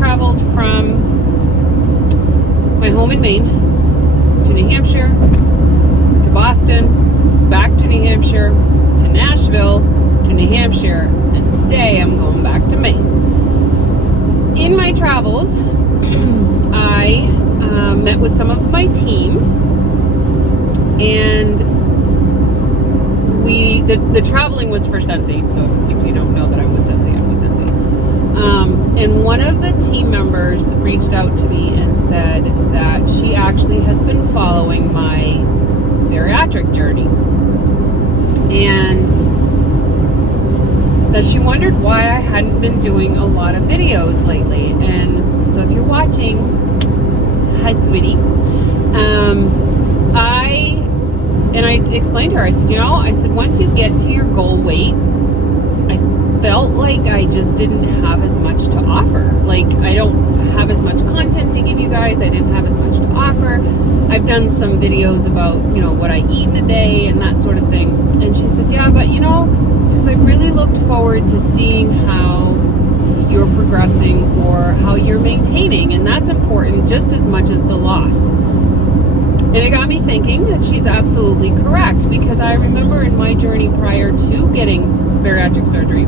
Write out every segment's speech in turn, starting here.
traveled from my home in Maine to New Hampshire, to Boston, back to New Hampshire, to Nashville, to New Hampshire, and today I'm going back to Maine. In my travels, I met with some of my team, and the traveling was for Scentsy. So if you don't know that I'm with Scentsy, I'm with Scentsy. And one of the team members reached out to me and said that she actually has been following my bariatric journey, and that she wondered why I hadn't been doing a lot of videos lately. And so if you're watching, hi sweetie, I explained to her, I said, once you get to your goal weight, I felt like I just didn't have as much to offer. Like, I don't have as much content to give you guys. I didn't have as much to offer. I've done some videos about, what I eat in a day and that sort of thing. And she said, yeah, but because I really looked forward to seeing how you're progressing or how you're maintaining. And that's important just as much as the loss. And it got me thinking that she's absolutely correct, because I remember in my journey prior to getting bariatric surgery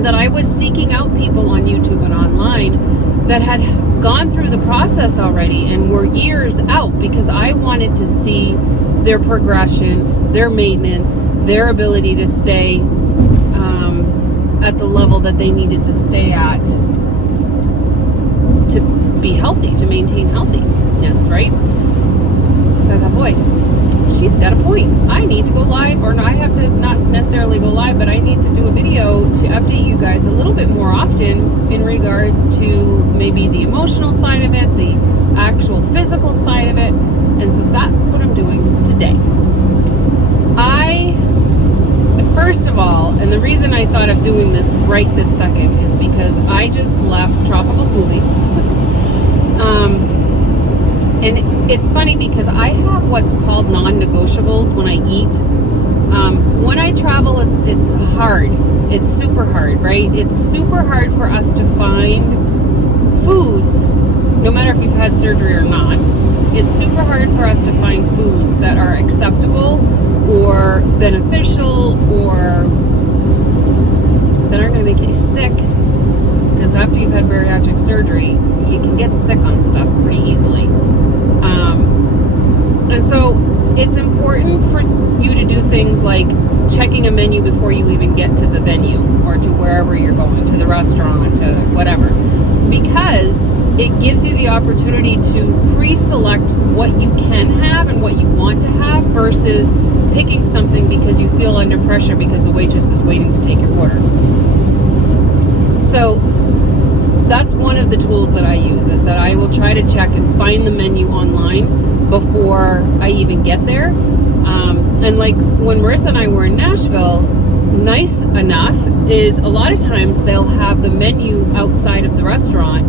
that I was seeking out people on YouTube and online that had gone through the process already and were years out, because I wanted to see their progression, their maintenance, their ability to stay at the level that they needed to stay at to be healthy, to maintain healthiness, right? So I thought, boy, she's got a point. I need to go live, or I have to not necessarily go live, but I need to do a video to update you guys a little bit more often in regards to maybe the emotional side of it, the actual physical side of it. And so that's what I'm doing today. First of all, and the reason I thought of doing this right this second is because I just left Tropical Smoothie. And it's funny because I have what's called non-negotiables when I eat. When I travel, it's hard. It's super hard, right? It's super hard for us to find foods, no matter if you've had surgery or not. It's super hard for us to find foods that are acceptable or beneficial or that aren't going to make you sick. Because after you've had bariatric surgery, you can get sick on stuff pretty easily. And so it's important for you to do things like checking a menu before you even get to the venue or to wherever you're going, to the restaurant, to whatever, because it gives you the opportunity to pre-select what you can have and what you want to have versus picking something because you feel under pressure because the waitress is waiting to take your order. So that's one of the tools that I use, is that I will try to check and find the menu online before I even get there. And like when Marissa and I were in Nashville, nice enough is a lot of times they'll have the menu outside of the restaurant.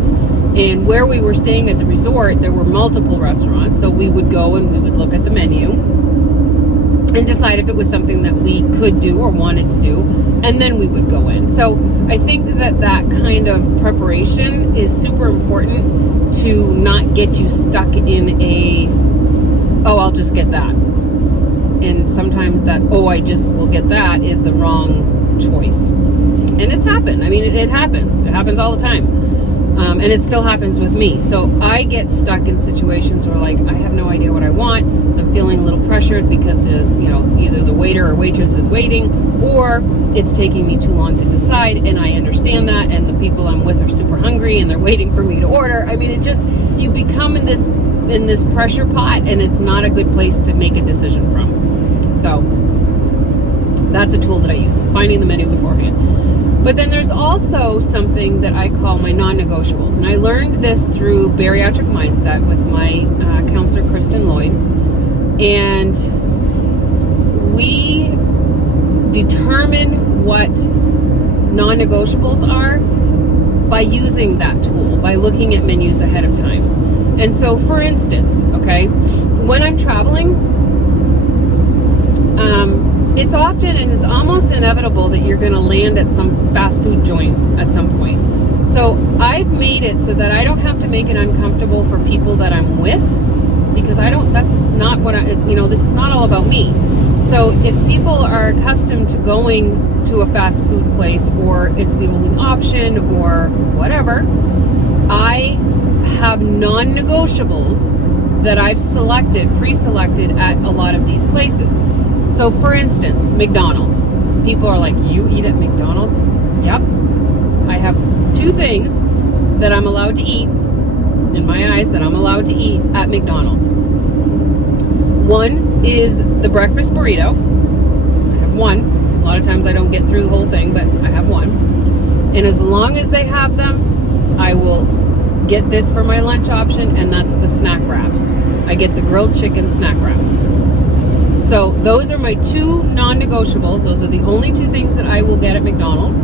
And where we were staying at the resort, there were multiple restaurants. So we would go and we would look at the menu and decide if it was something that we could do or wanted to do. And then we would go in. So I think that kind of preparation is super important to not get you stuck in I'll just get that. And sometimes that, I just will get that is the wrong choice. And it's happened. I mean, it happens. It happens all the time. And it still happens with me. So I get stuck in situations where, like, I have no idea what I want. I'm feeling a little pressured because either the waiter or waitress is waiting, or it's taking me too long to decide. And I understand that. And the people I'm with are super hungry and they're waiting for me to order. I mean, you become in this pressure pot, and it's not a good place to make a decision from. So that's a tool that I use, finding the menu beforehand. But then there's also something that I call my non-negotiables. And I learned this through Bariatric Mindset with my counselor, Kristen Lloyd. And we determine what non-negotiables are by using that tool, by looking at menus ahead of time. And so, for instance, okay, when I'm traveling, it's often and it's almost inevitable that you're going to land at some fast food joint at some point. So I've made it so that I don't have to make it uncomfortable for people that I'm with, because that's not what this is not all about me. So if people are accustomed to going to a fast food place, or it's the only option or whatever, I have non-negotiables that I've pre-selected at a lot of these places. So for instance, McDonald's. People are like, you eat at McDonald's? Yep. I have 2 things that I'm allowed to eat, in my eyes, that I'm allowed to eat at McDonald's. One is the breakfast burrito. I have one. A lot of times I don't get through the whole thing, but I have one. And as long as they have them, I will get this for my lunch option, and that's the snack wraps. I get the grilled chicken snack wrap. So those are my 2 non-negotiables. Those are the only 2 things that I will get at McDonald's.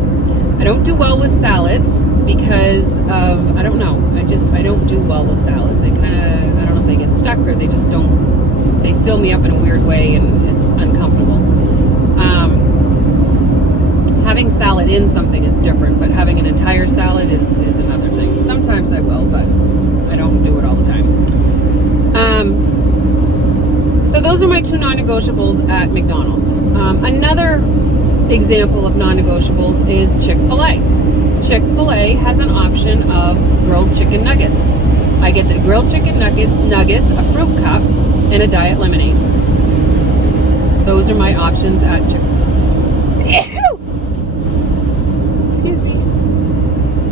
I don't do well with salads because of, I don't know, I don't do well with salads. They kind of, I don't know if they get stuck or they just don't, they fill me up in a weird way and it's uncomfortable. Having salad in something is different, but having an entire salad is another thing. Sometimes I will, but I don't do it all the time. So those are my 2 non-negotiables at McDonald's. Another example of non-negotiables is Chick-fil-A. Chick-fil-A has an option of grilled chicken nuggets. I get the grilled chicken nuggets, a fruit cup, and a diet lemonade. Those are my options at Chick-fil-A. Excuse me.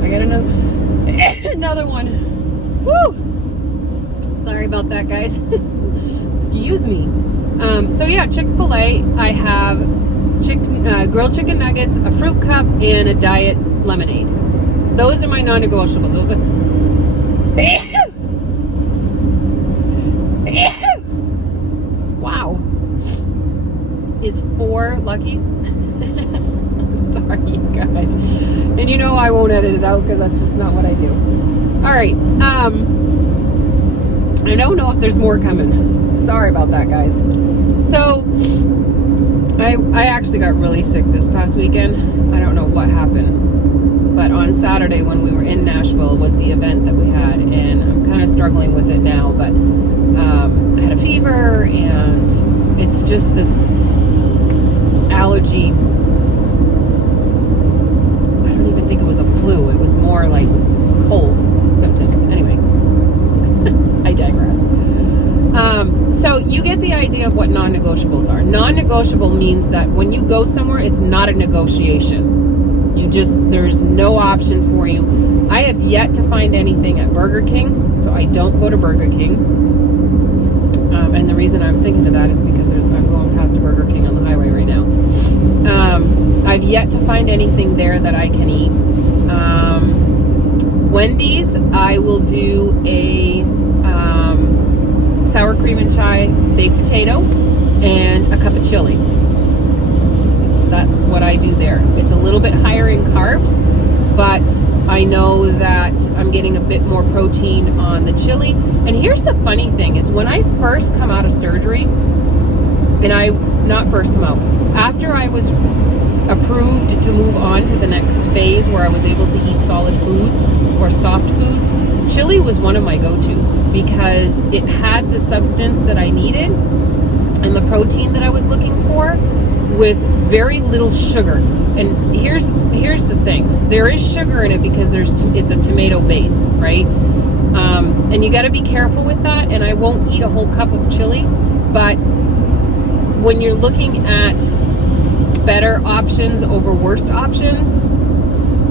I got another one. Woo! Sorry about that, guys. Excuse me. So yeah, Chick-fil-A, I have grilled chicken nuggets, a fruit cup, and a diet lemonade. Those are my non-negotiables. Those are... Wow. Is 4 lucky? Sorry, you guys. And you know I won't edit it out because that's just not what I do. All right. I don't know if there's more coming. Sorry about that, guys. So I actually got really sick this past weekend. I don't know what happened, but on Saturday when we were in Nashville was the event that we had, and I'm kind of struggling with it now, but I had a fever, and it's just this allergy. I don't even think it was a flu. It was more like cold symptoms. Anyway, I digress. So you get the idea of what non-negotiables are. Non-negotiable means that when you go somewhere, it's not a negotiation. There's no option for you. I have yet to find anything at Burger King, so I don't go to Burger King. And the reason I'm thinking of that is because I'm going past a Burger King on the highway right now. I've yet to find anything there that I can eat. Wendy's, I will do a sour cream and chai, baked potato, and a cup of chili. That's what I do there. It's a little bit higher in carbs, but I know that I'm getting a bit more protein on the chili. And here's the funny thing is when I first come out of surgery, after I was approved to move on to the next phase where I was able to eat solid foods or soft foods, chili was one of my go-tos because it had the substance that I needed and the protein that I was looking for with very little sugar. And here's the thing. There is sugar in it because it's a tomato base, right? And you got to be careful with that. And I won't eat a whole cup of chili, but when you're looking at better options over worst options,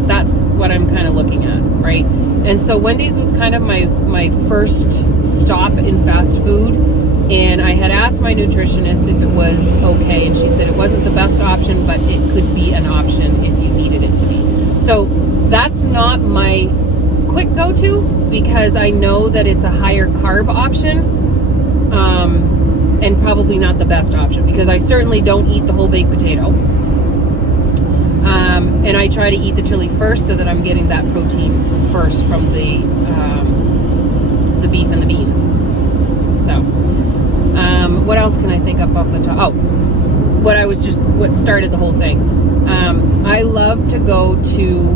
that's what I'm kind of looking at, right? And so Wendy's was kind of my first stop in fast food, and I had asked my nutritionist if it was okay, and she said it wasn't the best option, but it could be an option if you needed it to be. So that's not my quick go-to because I know that it's a higher carb option, and probably not the best option because I certainly don't eat the whole baked potato. And I try to eat the chili first so that I'm getting that protein first from the beef and the beans. So, what else can I think up off the top? Oh, what started the whole thing. I love to go to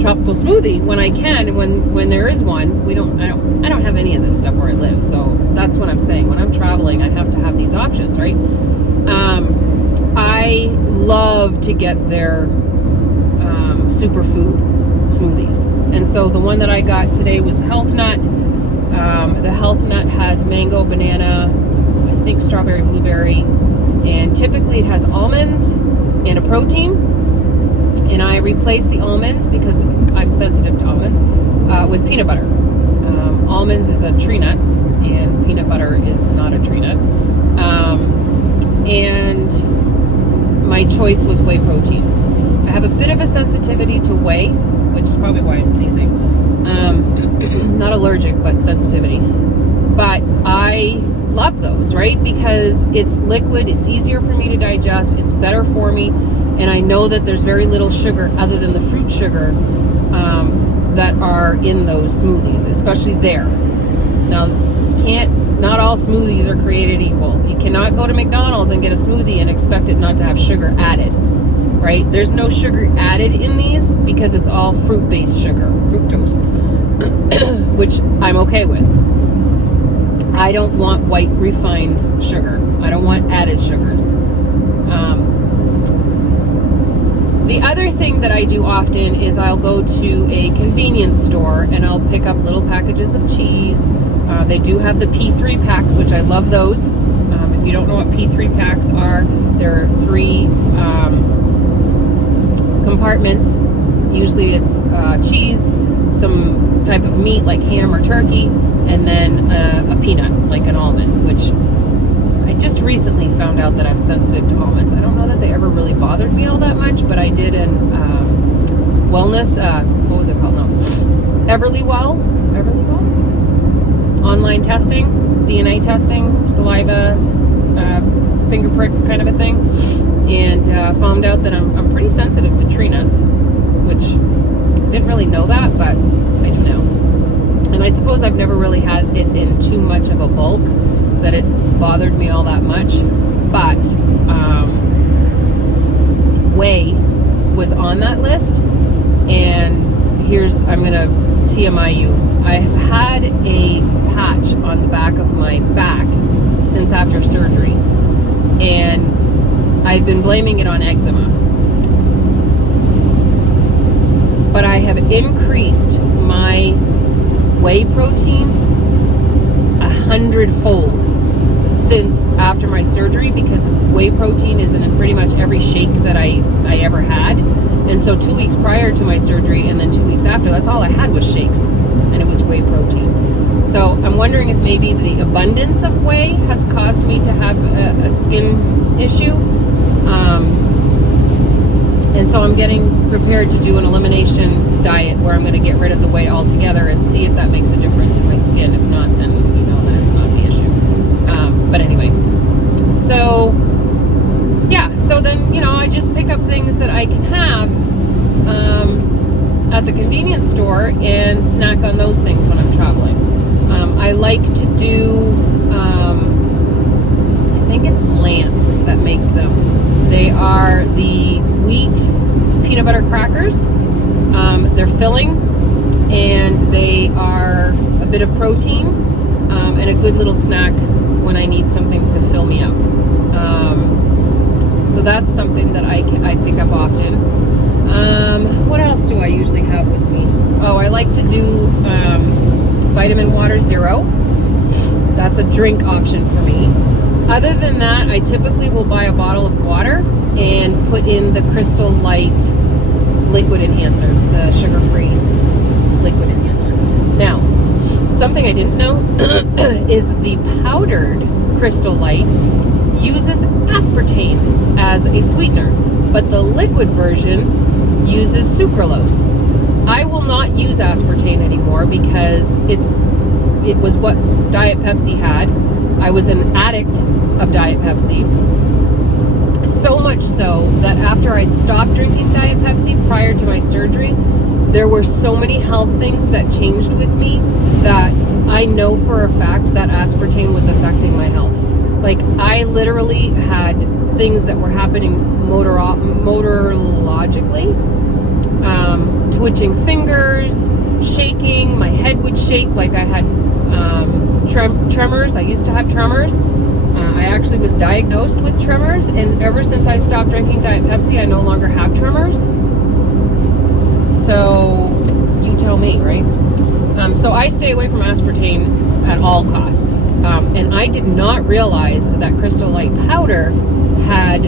tropical smoothie when I can, when there is one. I don't have any of this stuff where I live, so that's what I'm saying. When I'm traveling, I have to have these options, right? I love to get their superfood smoothies, and so the one that I got today was Health Nut. The Health Nut has mango, banana, I think strawberry, blueberry, and typically it has almonds and a protein. And I replace the almonds, because I'm sensitive to almonds, with peanut butter. Almonds is a tree nut, and peanut butter is not a tree nut. And my choice was whey protein. I have a bit of a sensitivity to whey, which is probably why I'm sneezing. Not allergic, but sensitivity. But I love those, right? Because it's liquid, it's easier for me to digest, it's better for me, and I know that there's very little sugar other than the fruit sugar that are in those smoothies, especially there. Now, not all smoothies are created equal. You cannot go to McDonald's and get a smoothie and expect it not to have sugar added, right? There's no sugar added in these because it's all fruit-based sugar, fructose, which I'm okay with. I don't want white refined sugar. I don't want added sugars. The other thing that I do often is I'll go to a convenience store and I'll pick up little packages of cheese. They do have the P3 packs, which I love those. If you don't know what P3 packs are, there are 3 compartments. Usually it's cheese, some type of meat like ham or turkey, and then a peanut, like an almond, which I just recently found out that I'm sensitive to almonds. I don't know that they ever really bothered me all that much, but I did an wellness, what was it called? No, Everlywell? Online testing, DNA testing, saliva, finger prick kind of a thing, and found out that I'm pretty sensitive to tree nuts, which I didn't really know that, but I do now. And I suppose I've never really had it in too much of a bulk that it bothered me all that much. But whey was on that list. And I'm going to TMI you. I have had a patch on the back of my back since after surgery. And I've been blaming it on eczema. But I have increased my whey protein 100-fold since after my surgery, because whey protein is in pretty much every shake that I ever had. And so 2 weeks prior to my surgery and then 2 weeks after, that's all I had was shakes, and it was whey protein. So I'm wondering if maybe the abundance of whey has caused me to have a skin issue. And so I'm getting prepared to do an elimination diet where I'm going to get rid of the whey altogether and see if that makes a difference in my skin. If not, then you know that it's not the issue. But anyway, so yeah, so then, you know, I just pick up things that I can have at the convenience store and snack on those things when I'm traveling. I like to do, I think it's Lance that makes them. They are the wheat peanut butter crackers. They're filling, and they are a bit of protein, and a good little snack when I need something to fill me up. So that's something that I pick up often. What else do I usually have with me? Oh, I like to do vitamin water zero. That's a drink option for me. Other than that, I typically will buy a bottle of water and put in the Crystal Light liquid enhancer, the sugar-free liquid enhancer. Now, something I didn't know is the powdered Crystal Light uses aspartame as a sweetener, but the liquid version uses sucralose. I will not use aspartame anymore because it was what Diet Pepsi had. I was an addict of Diet Pepsi. So much so that after I stopped drinking Diet Pepsi prior to my surgery, there were so many health things that changed with me that I know for a fact that aspartame was affecting my health. Like, I literally had things that were happening motorologically twitching fingers, shaking. My head would shake like I had tremors. I used to have tremors. I actually was diagnosed with tremors, and ever since I stopped drinking Diet Pepsi, I no longer have tremors. So you tell me, right? So I stay away from aspartame at all costs. And I did not realize that Crystal Light powder had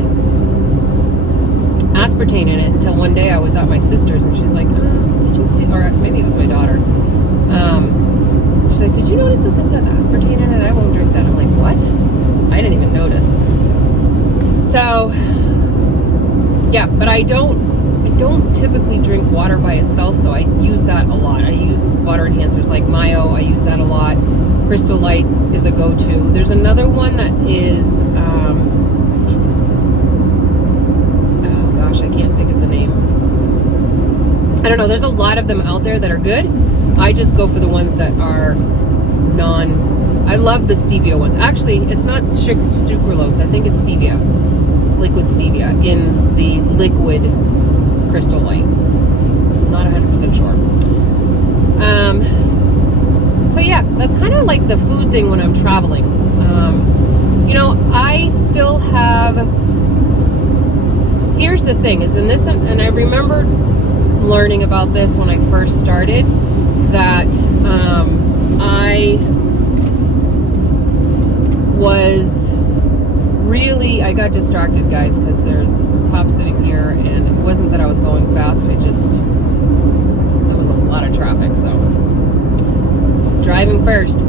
aspartame in it until one day I was at my sister's, and she's like, did you see, or maybe it was my daughter. She's like, did you notice that this has aspartame in it? I won't drink that. I'm like, what? I didn't even notice. So, yeah, but I don't typically drink water by itself, so I use that a lot. I use water enhancers like Mayo. I use that a lot. Crystal Light is a go-to. There's another one that is, oh gosh, I can't think of the name. I don't know. There's a lot of them out there that are good. I just go for the ones that are I love the stevia ones. Actually, it's not sucralose. I think it's stevia, liquid stevia in the liquid Crystal Light. Not 100% sure. So yeah, that's kind of like the food thing when I'm traveling. You know, I still have, here's the thing is, and I remember learning about this when I first started, that I got distracted, guys, because there's a cop sitting here, and it wasn't that I was going fast, there was a lot of traffic, so driving first.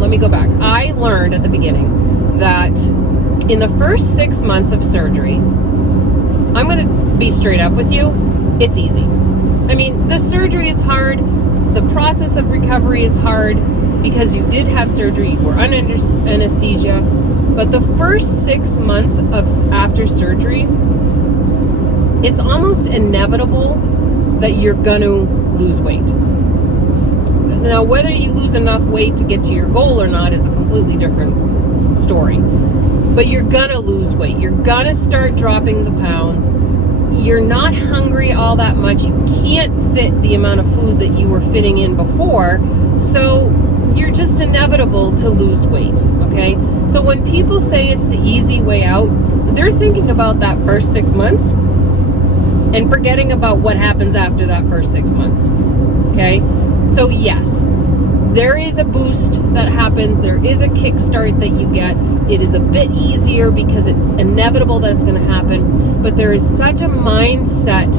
Let me go back. I learned at the beginning that in the first 6 months of surgery, I'm going to be straight up with you, it's easy. I mean, the surgery is hard, the process of recovery is hard, because you did have surgery, you were under anesthesia, but the first 6 months after surgery, it's almost inevitable that you're going to lose weight. Now, whether you lose enough weight to get to your goal or not is a completely different story. But you're going to lose weight. You're going to start dropping the pounds. You're not hungry all that much. You can't fit the amount of food that you were fitting in before. So you're just inevitable to lose weight, okay? So when people say it's the easy way out, they're thinking about that first 6 months and forgetting about what happens after that first 6 months, okay? So yes, there is a boost that happens. There is a kickstart that you get. It is a bit easier because it's inevitable that it's going to happen, but there is such a mindset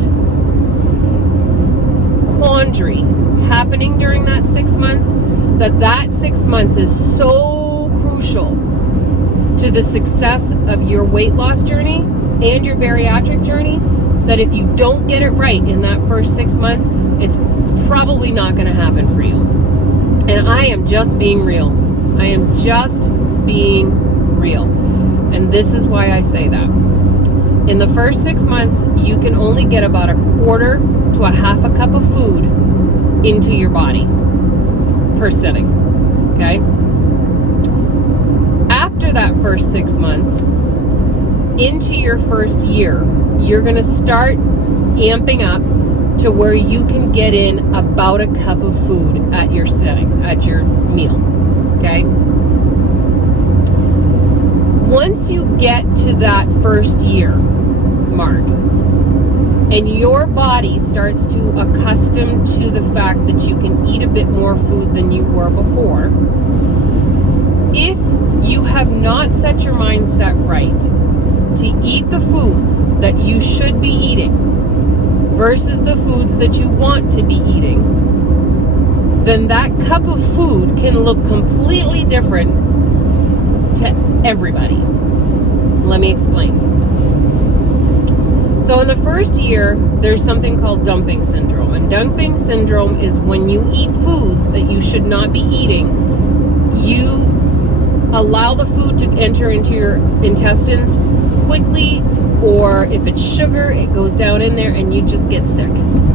quandary happening during that 6 months that 6 months is so crucial to the success of your weight loss journey and your bariatric journey, that if you don't get it right in that first 6 months, it's probably not going to happen for you. And I am just being real. I am just being real. And this is why I say that. In the first 6 months, you can only get about 1/4 to 1/2 cup of food into your body per sitting, okay? After that first 6 months, into your first year, you're gonna start amping up to where you can get in about 1 cup of food at your setting, at your meal, okay? Once you get to that first year mark, and your body starts to accustom to the fact that you can eat a bit more food than you were before, if you have not set your mindset right to eat the foods that you should be eating versus the foods that you want to be eating, then that cup of food can look completely different to everybody. Let me explain. So in the first year, there's something called dumping syndrome. And dumping syndrome is when you eat foods that you should not be eating, you allow the food to enter into your intestines quickly, or if it's sugar, it goes down in there and you just get sick,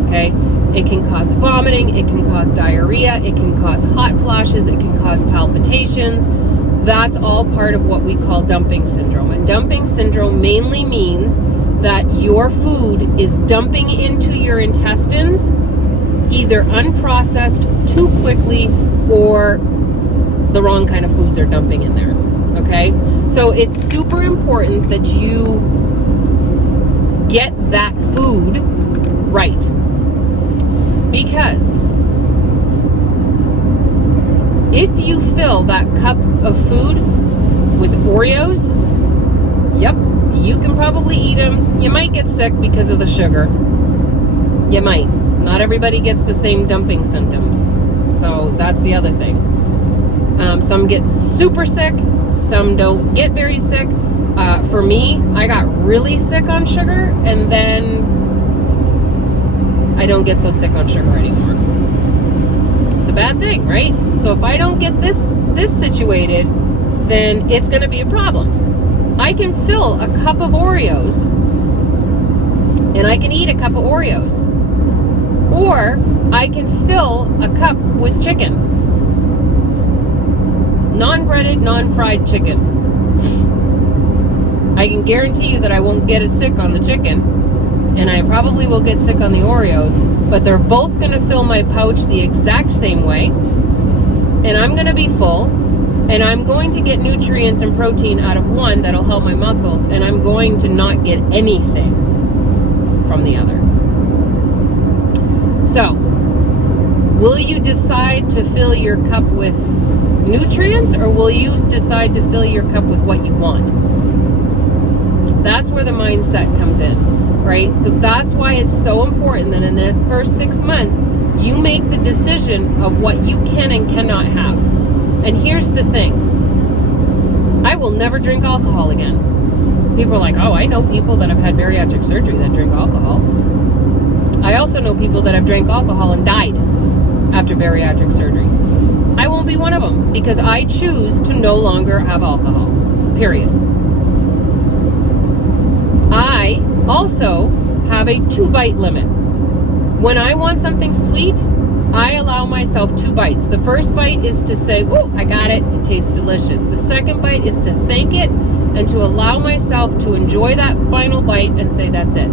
okay? It can cause vomiting, it can cause diarrhea, it can cause hot flashes, it can cause palpitations. That's all part of what we call dumping syndrome. And dumping syndrome mainly means that your food is dumping into your intestines, either unprocessed, too quickly, or the wrong kind of foods are dumping in there. Okay? So it's super important that you get that food right. Because if you fill that cup of food with Oreos, yep, you can probably eat them. You might get sick because of the sugar. You might. Not everybody gets the same dumping symptoms. So that's the other thing. Some get super sick. Some don't get very sick. For me, I got really sick on sugar, and then I don't get so sick on sugar anymore. It's a bad thing, right? So if I don't get this situated, then it's going to be a problem. I can fill a cup of Oreos, and I can eat a cup of Oreos. Or I can fill a cup with chicken. Non-breaded, non-fried chicken. I can guarantee you that I won't get sick on the chicken, and I probably will get sick on the Oreos, but they're both going to fill my pouch the exact same way, and I'm going to be full, and I'm going to get nutrients and protein out of one that'll help my muscles, and I'm going to not get anything from the other. So, will you decide to fill your cup with nutrients, or will you decide to fill your cup with what you want? That's where the mindset comes in, right? So that's why it's so important that in the first 6 months, you make the decision of what you can and cannot have. And here's the thing. I will never drink alcohol again. People are like, oh, I know people that have had bariatric surgery that drink alcohol. I also know people that have drank alcohol and died after bariatric surgery. I won't be one of them because I choose to no longer have alcohol, period. I also have a 2-bite limit. When I want something sweet, I allow myself 2 bites. The first bite is to say, whoa, I got it. It tastes delicious. The second bite is to thank it and to allow myself to enjoy that final bite and say, that's it.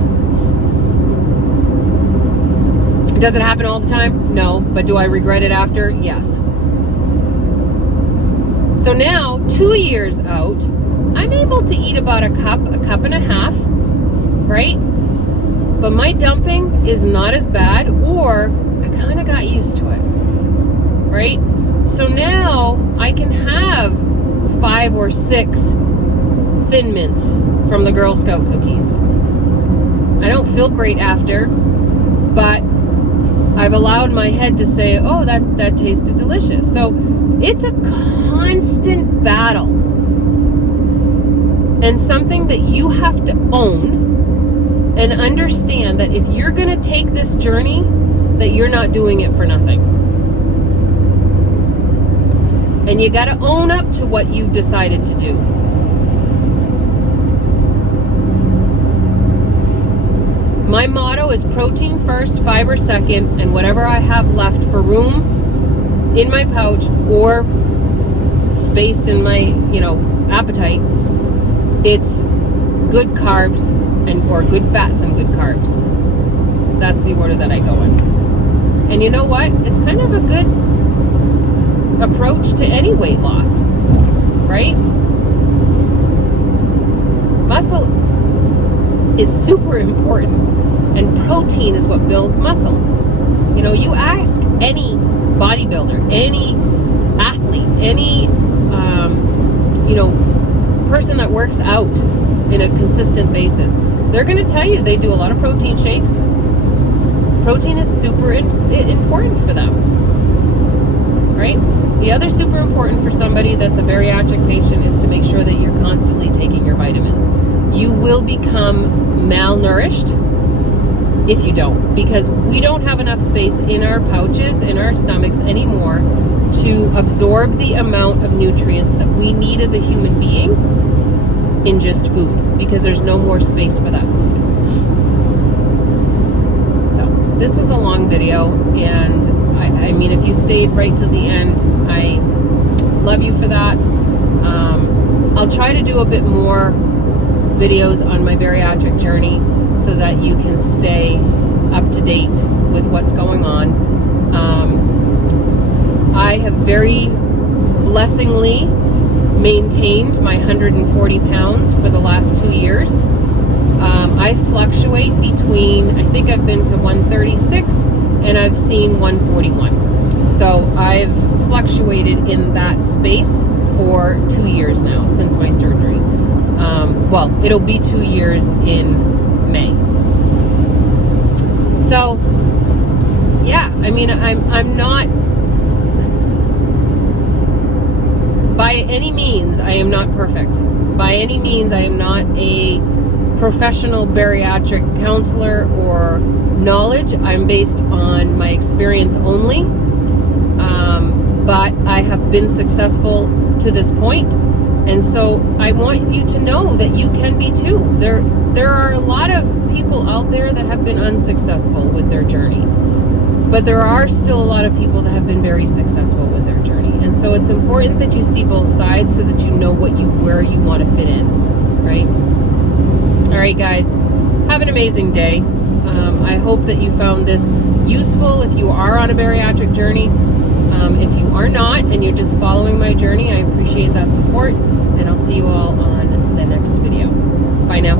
Does it happen all the time? No. But do I regret it after? Yes. So now, 2 years out, I'm able to eat about a cup and a half, right? But my dumping is not as bad, or I kind of got used to it, right? So now I can have 5 or 6 Thin Mints from the Girl Scout cookies. I don't feel great after, but I've allowed my head to say, oh, that tasted delicious. So it's a constant battle, and something that you have to own and understand that if you're going to take this journey, that you're not doing it for nothing. And you got to own up to what you've decided to do. My motto is protein first, fiber second, and whatever I have left for room in my pouch or space in my, appetite, it's good carbs or good fats and good carbs. That's the order that I go in. And you know what? It's kind of a good approach to any weight loss, right? Muscle is super important, and protein is what builds muscle. You ask any bodybuilder, any athlete, any person that works out in a consistent basis, they're going to tell you they do a lot of protein shakes. Protein is super important for them, right? The other super important for somebody that's a bariatric patient is to make sure that you're constantly taking your vitamins. You will become malnourished if you don't, because we don't have enough space in our pouches, in our stomachs anymore to absorb the amount of nutrients that we need as a human being in just food, because there's no more space for that food. So this was a long video, and I mean, if you stayed right till the end, I love you for that. I'll try to do a bit more videos on my bariatric journey so that you can stay up to date with what's going on. I have very blessingly maintained my 140 pounds for the last 2 years. I fluctuate between, I think I've been to 136 and I've seen 141. So I've fluctuated in that space for 2 years now since my surgery. Well, it'll be 2 years in May. So, yeah, I mean, I'm not, by any means, I am not perfect. By any means, I am not a professional bariatric counselor or knowledge. I'm based on my experience only. But I have been successful to this point. And so I want you to know that you can be too. There are a lot of people out there that have been unsuccessful with their journey. But there are still a lot of people that have been very successful with their journey. And so it's important that you see both sides so that you know where you want to fit in, right? All right, guys, have an amazing day. I hope that you found this useful if you are on a bariatric journey. If you are not and you're just following my journey, I appreciate that support, and I'll see you all on the next video. Bye now.